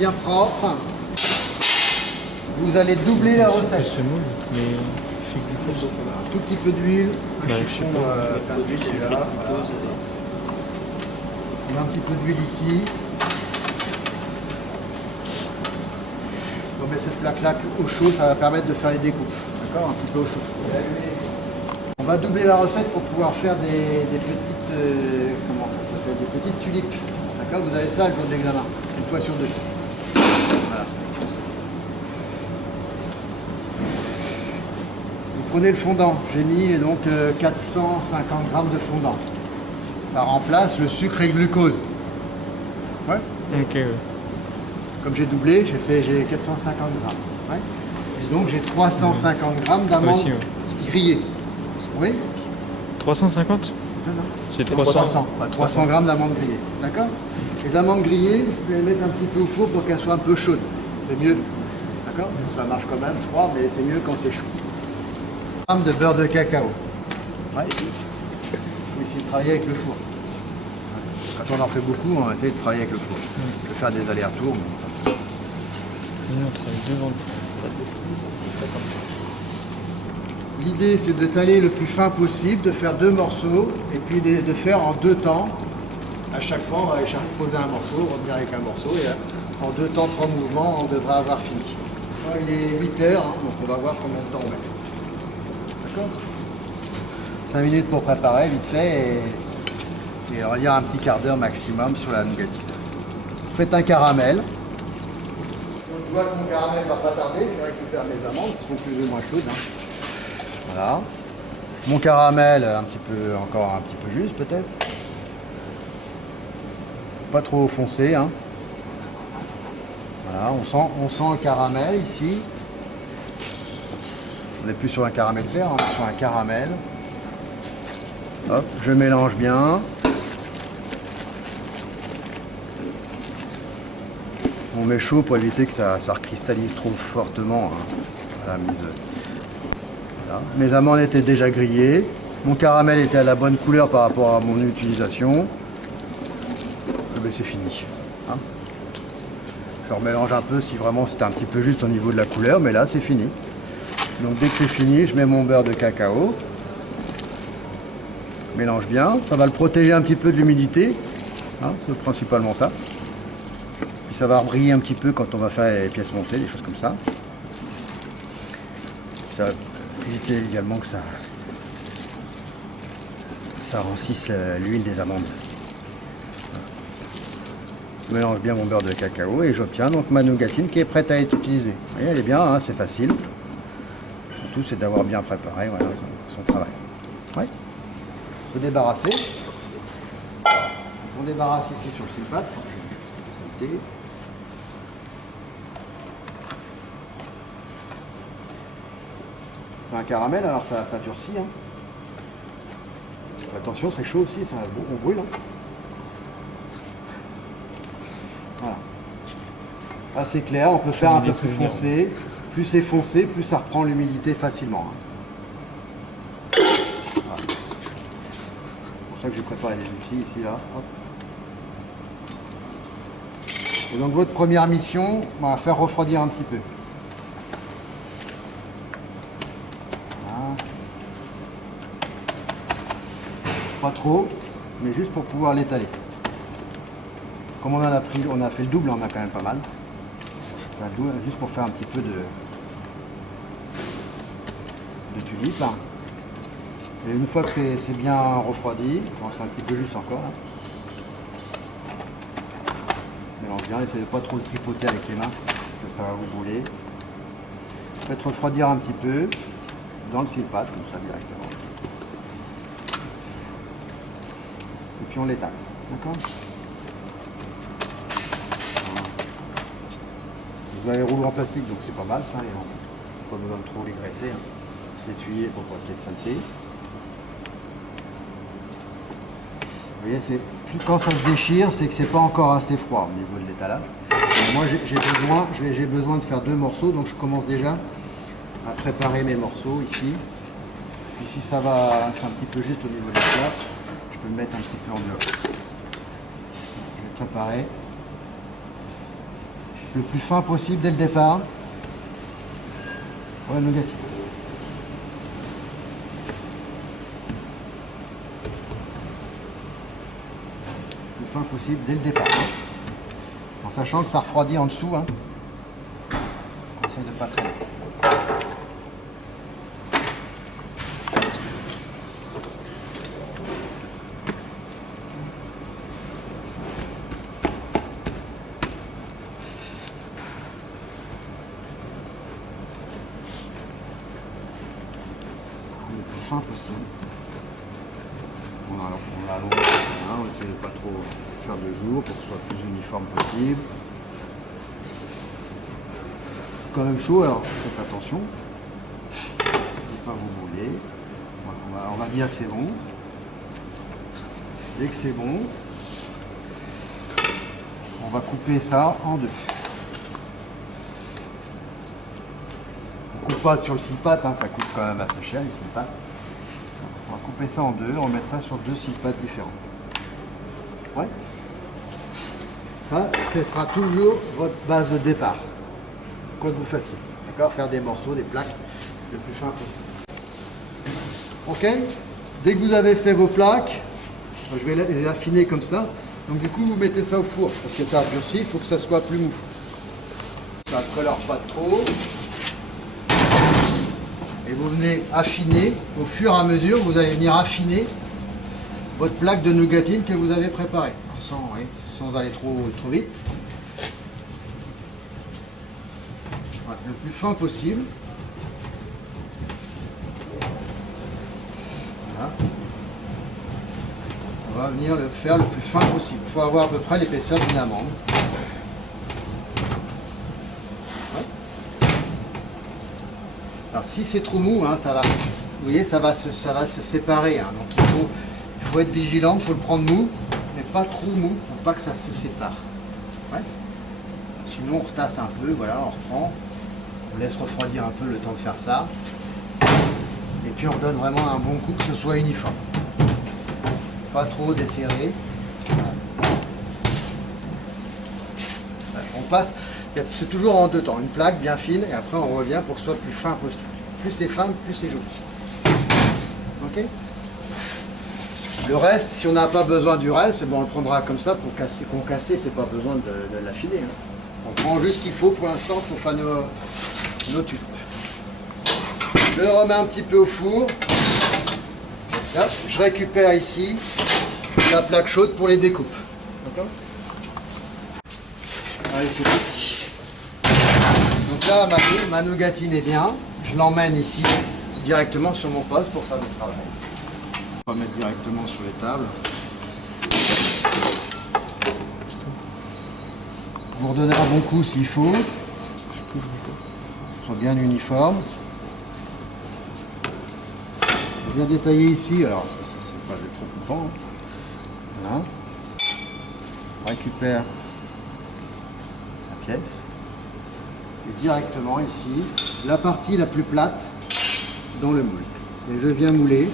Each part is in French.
Bien propre. Vous allez doubler la recette. Un tout petit peu d'huile, un chiffon plein d'huile déjà. Voilà. On a un petit peu d'huile ici. On va mettre cette plaque-là au chaud, ça va permettre de faire les découpes. D'accord? Un petit peu au chaud. On va doubler la recette pour pouvoir faire des petites, comment ça s'appelle, des petites tulipes. D'accord? Vous avez ça le jour de l'examen, une fois sur deux. Voilà. Vous prenez le fondant. J'ai mis donc 450 g de fondant. Ça remplace le sucre et le glucose. Ouais. Ok. Ouais. Comme j'ai doublé, j'ai 450 g. Ouais. Et donc j'ai 350 g d'amandes grillées. Oui. 350? Ça, non? C'est 300. 300 g d'amandes grillées. D'accord? Les amandes grillées, je vais les mettre un petit peu au four pour qu'elles soient un peu chaudes. C'est mieux. D'accord? Ça marche quand même froid, mais c'est mieux quand c'est chaud. De beurre de cacao. Ouais. Il faut essayer de travailler avec le four. Quand on en fait beaucoup, on va essayer de travailler avec le four. Je vais faire des allers-retours. L'idée, c'est de tailler le plus fin possible, de faire 2 morceaux, et puis de faire en 2 temps. À chaque fois, on va aller poser un morceau, revenir avec un morceau, et en 2 temps, 3 mouvements, on devrait avoir fini. Il est 8 heures, hein, donc on va voir combien de temps on met. D'accord? 5 minutes pour préparer, vite fait, et on va dire un petit quart d'heure maximum sur la nougatine. Faites un caramel. Donc, je vois que mon caramel va pas tarder, je récupère mes amandes qui sont plus ou moins chaudes. Hein. Voilà. Mon caramel, encore un petit peu juste peut-être. Pas trop foncé. Hein. Voilà, on sent le caramel ici. On n'est plus sur un caramel clair, on est sur un caramel. Hop, je mélange bien. On met chaud pour éviter que ça recristallise trop fortement. Hein, à la mise. Voilà. Mes amandes étaient déjà grillées. Mon caramel était à la bonne couleur par rapport à mon utilisation. Et bien c'est fini. Hein. Je remélange un peu si vraiment c'était un petit peu juste au niveau de la couleur, mais là c'est fini. Donc dès que c'est fini, je mets mon beurre de cacao. Mélange bien. Ça va le protéger un petit peu de l'humidité. Hein, c'est principalement ça. Puis ça va briller un petit peu quand on va faire les pièces montées, des choses comme ça. Ça va éviter également que ça rancisse l'huile des amandes. Je mélange bien mon beurre de cacao et j'obtiens donc ma nougatine qui est prête à être utilisée. Vous voyez, elle est bien, hein, c'est facile. Tout c'est d'avoir bien préparé voilà, son travail. Ouais. On peut débarrasser. On débarrasse ici sur le sulfate. C'est un caramel, alors ça durcit. Hein. Attention, c'est chaud aussi, on brûle. Hein. Voilà. Là c'est clair, on peut faire un peu plus foncé. Plus c'est foncé, plus ça reprend l'humidité facilement. Hein. Voilà. C'est pour ça que j'ai préparé des outils ici, là. Hop. Et donc votre première mission, on va faire refroidir un petit peu. Voilà. Pas trop, mais juste pour pouvoir l'étaler. Comme on a fait le double, on a quand même pas mal. Juste pour faire un petit peu de tulipe. Et une fois que c'est bien refroidi, c'est un petit peu juste encore. Là. Mélange bien, essayez de pas trop le tripoter avec les mains, parce que ça va vous brûler. Faites refroidir un petit peu dans le sulfate, comme ça directement. Et puis on l'étale, d'accord? Vous avez les rouleaux en plastique, donc c'est pas mal ça, pas besoin de trop les graisser. Hein. L'essuyer pour pas qu'il y ait de saleté. Vous voyez, quand ça se déchire, c'est que c'est pas encore assez froid au niveau de l'étalage. Moi j'ai besoin de faire 2 morceaux, donc je commence déjà à préparer mes morceaux ici. Puis si ça va, c'est un petit peu juste au niveau de la place, je peux me mettre un petit peu en dehors. Je vais préparer. le plus fin possible dès le départ pour la nougatine. Le plus fin possible dès le départ. En sachant que ça refroidit en dessous. Hein. On essaie de pas très vite. Le plus fin possible. On allonge, hein, on essaie de pas trop faire de jour pour que ce soit le plus uniforme possible. Quand même chaud, alors faites attention. Ne pas vous brûler. On va dire que c'est bon. Dès que c'est bon, on va couper ça en deux. On coupe pas sur le silpat, hein, ça coûte quand même assez cher les silpats. On va couper ça en deux, on va mettre ça sur deux silpats différents. Ouais. Ça, ce sera toujours votre base de départ. Quoi que vous fassiez. D'accord? Faire des morceaux, des plaques le plus fin possible. Ok? Dès que vous avez fait vos plaques, je vais les affiner comme ça. Donc du coup, vous mettez ça au four parce que ça durcit, il faut que ça soit plus mou. Ça ne colore pas trop. Et vous venez affiner, au fur et à mesure, vous allez venir affiner votre plaque de nougatine que vous avez préparée. Sans aller trop vite. Voilà, le plus fin possible. Voilà. On va venir le faire le plus fin possible. Il faut avoir à peu près l'épaisseur d'une amande. Alors si c'est trop mou, hein, ça va, vous voyez, ça va se séparer. Hein, donc il faut être vigilant, il faut le prendre mou, mais pas trop mou pour pas que ça se sépare. Ouais. Sinon on retasse un peu, voilà, on reprend, on laisse refroidir un peu le temps de faire ça. Et puis on donne vraiment un bon coup, que ce soit uniforme. Pas trop desserré. Voilà, on passe. C'est toujours en deux temps, une plaque bien fine et après on revient pour que ce soit le plus fin possible. Plus c'est fin, plus c'est joli. Ok. Le reste, si on n'a pas besoin du reste, bon, on le prendra comme ça pour casser, c'est pas besoin de l'affiner. Hein. On prend juste ce qu'il faut pour l'instant pour faire nos tulipes. Je le remets un petit peu au four. Là, je récupère ici la plaque chaude pour les découpes. D'accord. Allez, c'est parti. Donc là, ma nougatine est bien. Je l'emmène ici, directement sur mon poste pour faire le travail. On va mettre directement sur les tables. Vous redonnez un bon coup s'il faut. Soit bien uniforme. Bien détaillé ici, alors ça c'est pas trop coupant. Voilà. On récupère la pièce. Et directement ici, la partie la plus plate dans le moule. Et je viens mouler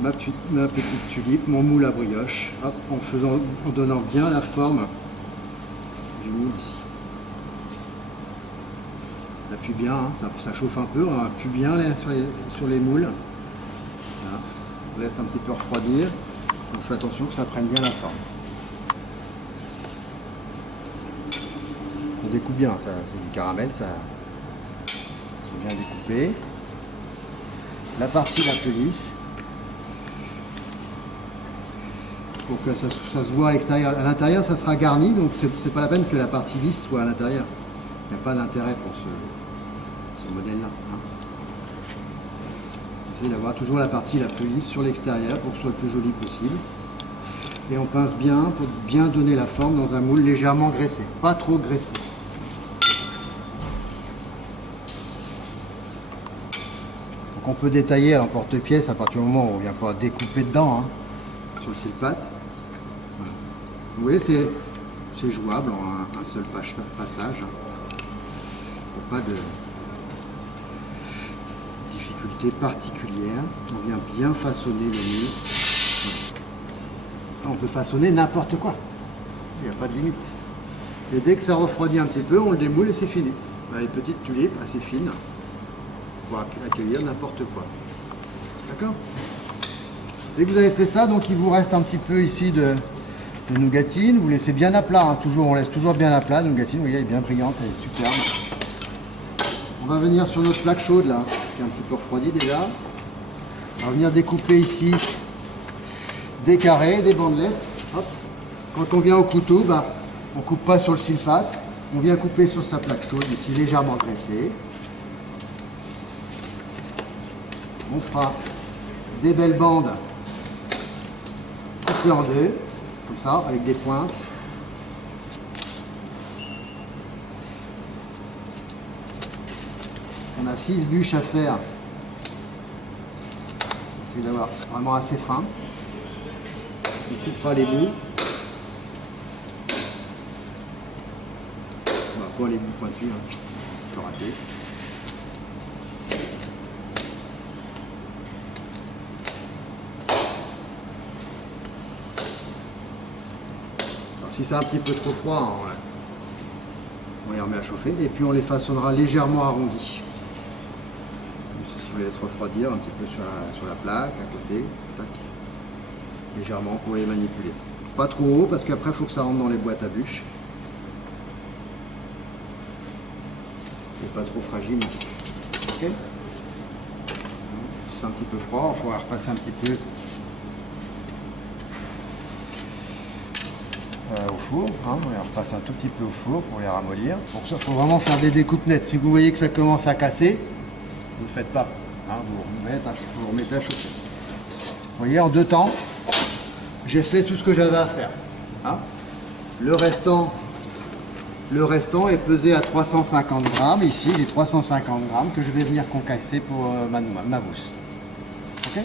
ma petite tulipe, mon moule à brioche, hop, en donnant bien la forme du moule ici. On appuie bien, hein, ça chauffe un peu, on appuie bien sur les moules. Voilà. On laisse un petit peu refroidir. On fait attention que ça prenne bien la forme. On découpe bien, c'est du caramel, ça c'est bien découpé. La partie la plus lisse, pour que ça se voit à l'extérieur. À l'intérieur, ça sera garni, donc c'est pas la peine que la partie lisse soit à l'intérieur. Il n'y a pas d'intérêt pour ce modèle-là. Hein. Essayez d'avoir toujours la partie la plus lisse sur l'extérieur pour que ce soit le plus joli possible. Et on pince bien pour bien donner la forme dans un moule légèrement graissé, pas trop graissé. Donc on peut détailler en porte-pièce à partir du moment où on ne vient pas découper dedans, hein, sur le silpat. Voilà. Vous voyez, c'est jouable en un seul passage. Pas de difficulté particulière. On vient bien façonner le moule. On peut façonner n'importe quoi. Il n'y a pas de limite. Et dès que ça refroidit un petit peu, on le démoule et c'est fini. Là, les petites tulipes assez fines pour accueillir n'importe quoi. D'accord? Dès que vous avez fait ça, donc il vous reste un petit peu ici de nougatine. Vous laissez bien à plat, hein. On laisse toujours bien à plat. La nougatine, vous voyez, elle est bien brillante, elle est superbe. On va venir sur notre plaque chaude là, qui est un petit peu refroidie déjà. On va venir découper ici des carrés, des bandelettes. Hop. Quand on vient au couteau, bah, on ne coupe pas sur le sulfate. On vient couper sur sa plaque chaude, ici légèrement graissée. On fera des belles bandes coupées en deux, comme ça, avec des pointes. On a 6 bûches à faire. C'est d'avoir vraiment assez fin. On coupera les bouts. On va pas les bouts pointus, hein. On peut rater. Alors, si c'est un petit peu trop froid, on les remet à chauffer et puis on les façonnera légèrement arrondis. On les laisse refroidir un petit peu sur la plaque, à côté, tac, légèrement pour les manipuler. Pas trop haut parce qu'après il faut que ça rentre dans les boîtes à bûches. Et pas trop fragile. Ok. Si c'est un petit peu froid, il faudra repasser un petit peu au four. Hein. On les repasse un tout petit peu au four pour les ramollir. Pour ça, il faut vraiment faire des découpes nettes. Si vous voyez que ça commence à casser, vous ne le faites pas. Hein, vous remettez à chauffer. Vous voyez, en 2 temps, j'ai fait tout ce que j'avais à faire. Hein. Le restant est pesé à 350 grammes. Ici, les 350 grammes que je vais venir concasser pour ma mousse. Ok ?